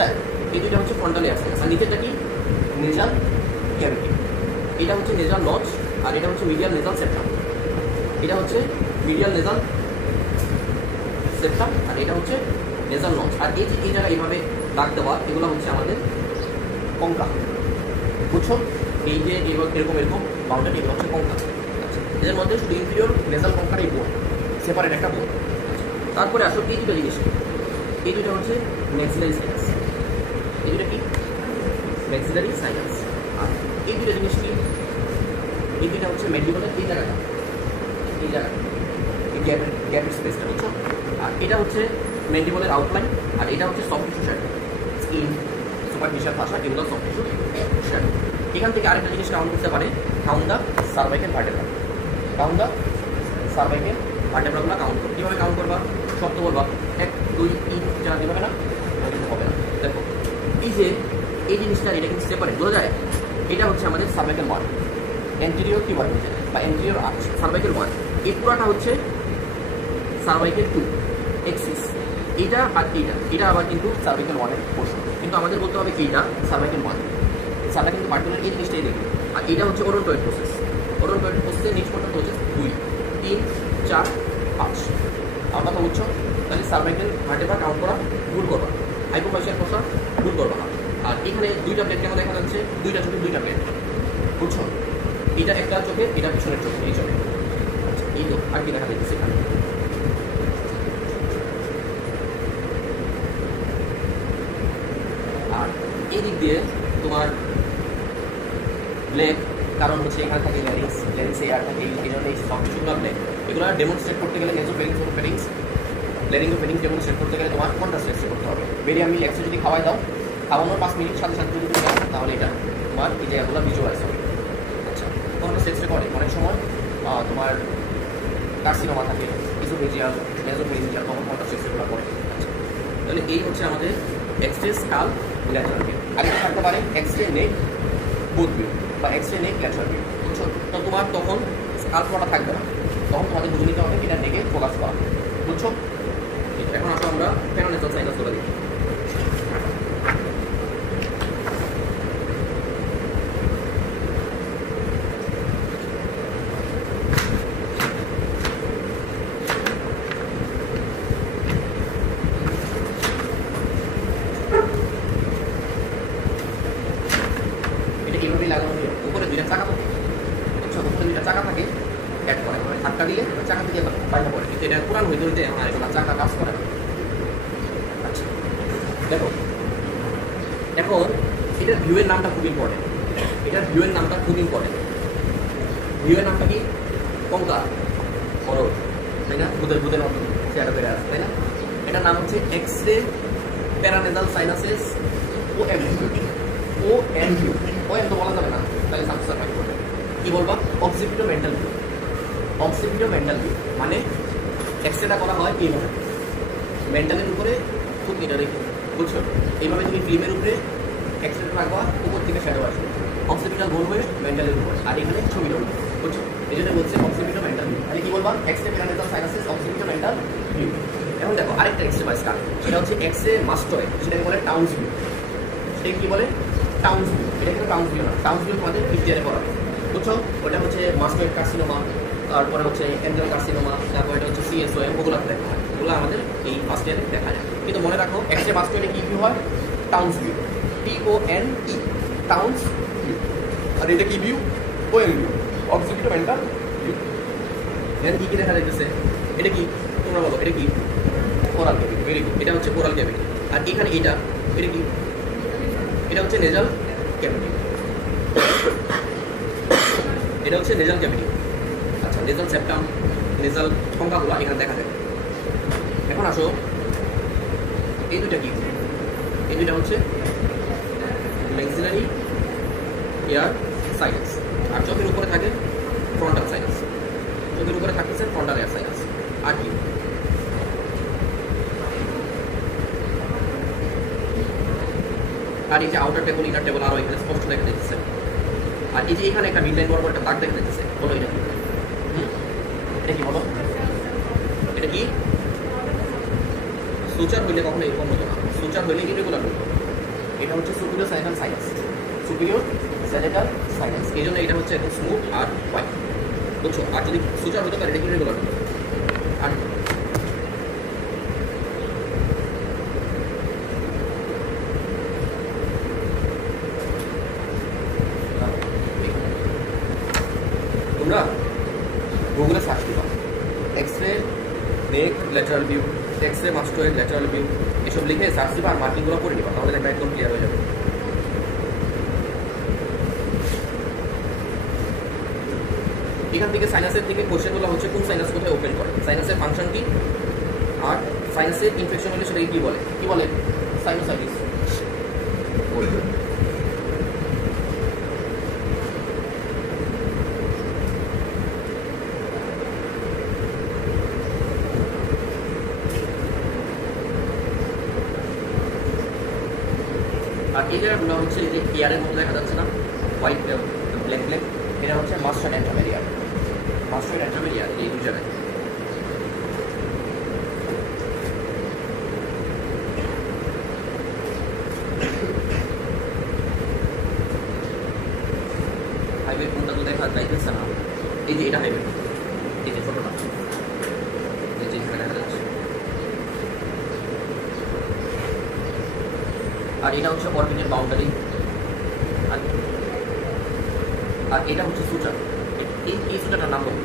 যায়? এই দুইটা হচ্ছে ফ্রন্টাল এয়ার সাইনাস। আর নিচেরটা কি? Nasal cavity. এটা হচ্ছে নেজাল নচ, আর এটা হচ্ছে মিডিয়াল নেজাল সেপ্টাম। এটা হচ্ছে মিডিয়াল নেজাল সেপ্টাম, আর এটা হচ্ছে নেজাল নচ। আর এই যে এই জায়গায় এইভাবে দাগ দেওয়া, এগুলো হচ্ছে আমাদের কঙ্কা। বুঝছো? এই যে এরকম এরকম বাউন্ডারি, এগুলো হচ্ছে কঙ্কা। এদের মধ্যে শুধু ইনফিরিয়র নেজাল কঙ্কার এই বোন, সেপারেট একটা বোন। তারপরে আসো এই দুটো জিনিস। এই দুটো হচ্ছে ম্যাক্সিলারি সাইনাস। এই দুটো কি? Maxillary sinus. আর এই দুটো জিনিস কি? এই দুটো হচ্ছে ম্যান্ডিবলের এই জায়গাটা, এই জায়গাটা, এই গ্যাপের স্পেসটা, বুঝছো? আর এটা হচ্ছে ম্যান্ডিবলের আউটলাইন, আর এটা হচ্ছে soft tissue shadow, skin, superficial ভাষা, এগুলো সফট টিস্যু শ্যাডো। এখান থেকে আরেকটা জিনিস কাউন্ট করতে পারে, count the cervical vertebra. Count the cervical ভার্টেব্রাগুলো কাউন্ট করো। কীভাবে কাউন্ট করবা? শব্দ বলবা, 1 2 3 4 হবে না? হবে না। দেখো এই যে এই জিনিসটা, এটা কিন্তু সেপারেট, বোঝা যায়? এটা হচ্ছে আমাদের সার্ভাইকেল 1, অ্যান্টেরিয়র কি বলে বা অ্যান্টেরিয়র সার্ভাইকেল 1। এই পুরাটা হচ্ছে সার্ভাইকেল 2 এক্সিস। এটা আর এটা আবার কিন্তু সার্ভাইকেল 1 এর পোর্শন, কিন্তু আমাদের বলতে হবে কি এটা সার্ভাইকেল 1। সার্ভাইকেল কিন্তু পার্টিকুলার এই জিনিসটাই দেখবে। আর এটা হচ্ছে ওরোনটয়েড প্রসেস। ওরোনটয়েড প্রসেসের নেক্সট পর্যন্ত হচ্ছে 2 3 4 5। আমরা তো বুঝছো? তাহলে সার্ভাইকেল ভার্টেব্রা কাউন্ট করা ভুল করবা, হাইপোফাইসিয়াল ফসা ভুল করবা না। আর এখানে দুইটা প্লেট কেন দেখা যাচ্ছে? দুইটা চোখে দুইটা প্লেট, বুঝছো? এটা একটা চোখে, এটা পিছনের চোখে, এই চোখে। আচ্ছা, এই তো আর কি দেখা যাচ্ছে এখানে? আর এই দিক দিয়ে তোমার ব্ল্যাক, কারণ হচ্ছে এখানে থাকে ল্যারিংসে এয়ার থাকে, এই জন্য এই সব কিছুগুলো ব্ল্যাক। এগুলো ডেমনস্ট্রেট করতে গেলে নেজোফেরিংস ল্যারিঙ্গোফেরিংস ডেমনস্ট্রেট করতে গেলে তোমার কন্ট্রাস্ট এক্সট্রা করতে হবে। বেরিয়াম মিল এক্সট্রা যদি খাওয়াই দাও, খাওয়ানোর 5 মিনিট সাথে সাথে যদি তুমি দাও, তাহলে এটা তোমার এই জায়গাগুলো ভিজুয়ালাইজ হবে। আচ্ছা, কন্ট্রাস্ট এক্সট্রা করে অনেক সময় তোমার কার্সিনোমা থাকে, ইসোফেজিয়াল, মেসোফেজিয়াল, তখন কন্ট্রাস্ট এক্সট্রা করে। আচ্ছা, তাহলে এই হচ্ছে আমাদের এক্সরে স্কাল ল্যাটারাল ভিউ। আরেকটা থাকতে পারে এক্সরে নেক বোথ ভিউ বা এক্সরে নেক ল্যাটারাল ভিউ, বুঝছো? তো তোমার তখন স্কাল পুরোটা থাকবে না, তখন তোমাদের বুঝে নিতে হবে এটা নেকে ফোকাস করা, বুঝছো? এখন আসো আমরা প্যারানেজাল সাইনাস গুলো দেখি। এটা এইভাবেই লাগানো হয়, উপরে দুইটা চাকা থাকে, বুঝছো? উপরে দুইটা চাকা থাকে, অ্যাড করে মানে ধাক্কা দিলে চাকা থেকে বাইরে পড়ে, কিন্তু এটা পুরান হইতে হইতে আমার এগুলো চাকা কাজ করে না। আচ্ছা, দেখো এখন এটার ভিউয়ের নামটা খুব ইম্পর্টেন্ট। এটার ভিউয়ের নামটা খুব ইম্পর্টেন্ট। ভিউয়ের নামটা কি? কঙ্কা, বড়, তাই না? ভূতের মতো চেহারা বেড়ে আসে, তাই না? এটার নাম হচ্ছে এক্সরে প্যারানেজাল সাইনাসেস ও এম ভিউ। ও এম তো বলা যাবে না, তাহলে সাবস্ক্রাইব ফাইল করবে। কি বলবা? অবসিপিটো mental view. Occipito mental view মানে এক্সরেটা করা হয় এইভাবে, মেন্টালের উপরে খুব এটা রেখে, বুঝছো? এইভাবে তুমি ফিল্মের উপরে এক্সরেটা রাখবা, উপর থেকে শ্যাডো আসবে, অবসিপিটাল গোল হয়ে মেন্টালের উপর, আর এখানে ছবিটা উঠবে, বুঝছো? এই জন্য বলছে অবসিপিটো মেন্টাল ভিউ। তাহলে কি বলবা? X ray paranasal sinuses occipito mental view. এখন দেখো আরেকটা এক্সরে বাই স্টার, সেটা হচ্ছে এক্সরে মাস্টরে, সেটাকে বলে টাউন্স ভিউ। সেটা কি বলে? Towns view. এটা কিন্তু টাউন্স ভিউ না, টাউন্স ভিউ তোমাদের ইন্ডিয়ারে করা হবে, বুঝছো? ওটা হচ্ছে মাস্টয়েড কার্সিনোমা, তারপরে হচ্ছে এন্ড্রাল কার্সিনোমা, তারপর এটা হচ্ছে CSOM, ওগুলো দেখা হয়। ওগুলো আমাদের এই ফার্স্ট ইয়ারে দেখা যায়। কিন্তু মনে রাখো এক্সরে মাস্টয়েডে কি ভিউ হয়? Towne's view, TONE, Towne's view. আর এটা কি view? OM view, occipito mental view. Then কি দেখা যাইতেছে? এটা কি? তোমরা বলো, এটা কি? Oral cavity. ভেরি গুড, এটা হচ্ছে ওরাল ক্যাভিটি। আর এখানে এটা কি? এটা হচ্ছে নেজাল ক্যাভিটি। এটা হচ্ছে নেজাল ক্যাভিটি। আচ্ছা, নেজাল সেপ্টাম, নেজাল সংখ্যাগুলো এখানে দেখা যায়। এখন আসো এই দুইটা কি? এই দুইটা হচ্ছে ম্যাক্সিলারি এয়ার সাইনাস, আর চোখের উপরে থাকে ফ্রন্টাল সাইনাস। চোখের উপরে থাকতেছে ফ্রন্টাল এয়ার সাইনাস। আর কি? আর এই যে আউটার টেবল, ইনার টেবল আরো এখানে স্পষ্ট দেখা যাচ্ছে। আর এই যে এখানে একটা মিডলাইন বরাবর একটা দাগ দেখা যাচ্ছে, বলো এটা কি? এটা কি বলো? এটা কি? সুচার হইলে কখনো এরকম হতো না, সুচার হইলে ইরেগুলার হতো। এটা হচ্ছে সুপিরিয়র স্যানিটাল সাইনাস, সুপিরিয়র স্যানিটাল সাইনাস, এই জন্য এটা হচ্ছে একদম স্মুথ আর হোয়াইট, বুঝছো? আর যদি সুচার হতে পারে এটা কি রেগুলার আর তোমরা গুগলে সার্চ দিবা x ray neck lateral view, x ray mastoid lateral view, এসব লিখে সার্চ দিবা আর মার্কিংগুলো করে নিবা, তাহলে দেখবা একদম ক্লিয়ার হয়ে যাবে। এখান থেকে সাইনাসের থেকে কোশ্চেনগুলো হচ্ছে কোন সাইনাস কোথায় ওপেন করে, সাইনাসের ফাংশন কি, আর সাইনাসের ইনফেকশন হলে সেটাকে কি বলে সাইনোসাইটিস। আর এই জায়গাগুলো হচ্ছে এই যে এয়ারের মতো দেখা যাচ্ছে না, হোয়াইট ব্ল্যাক ব্ল্যাক, এটা হচ্ছে মাস্টার্ড অ্যান্টামেরিয়া, মাস্টার্ড অ্যান্টামেরিয়া এই দুই জায়গায়। হাইওয়ে কোনটা তো দেখা যাইতেছে না, এই যে এটা হাইওয়ে, এই যে ছোটটা, এই যে এখানে দেখা যাচ্ছে। আর এটা হচ্ছে অরবিটের বাউন্ডারি, আর এটা হচ্ছে সুচার, এই সুচারটার নাম বলুন।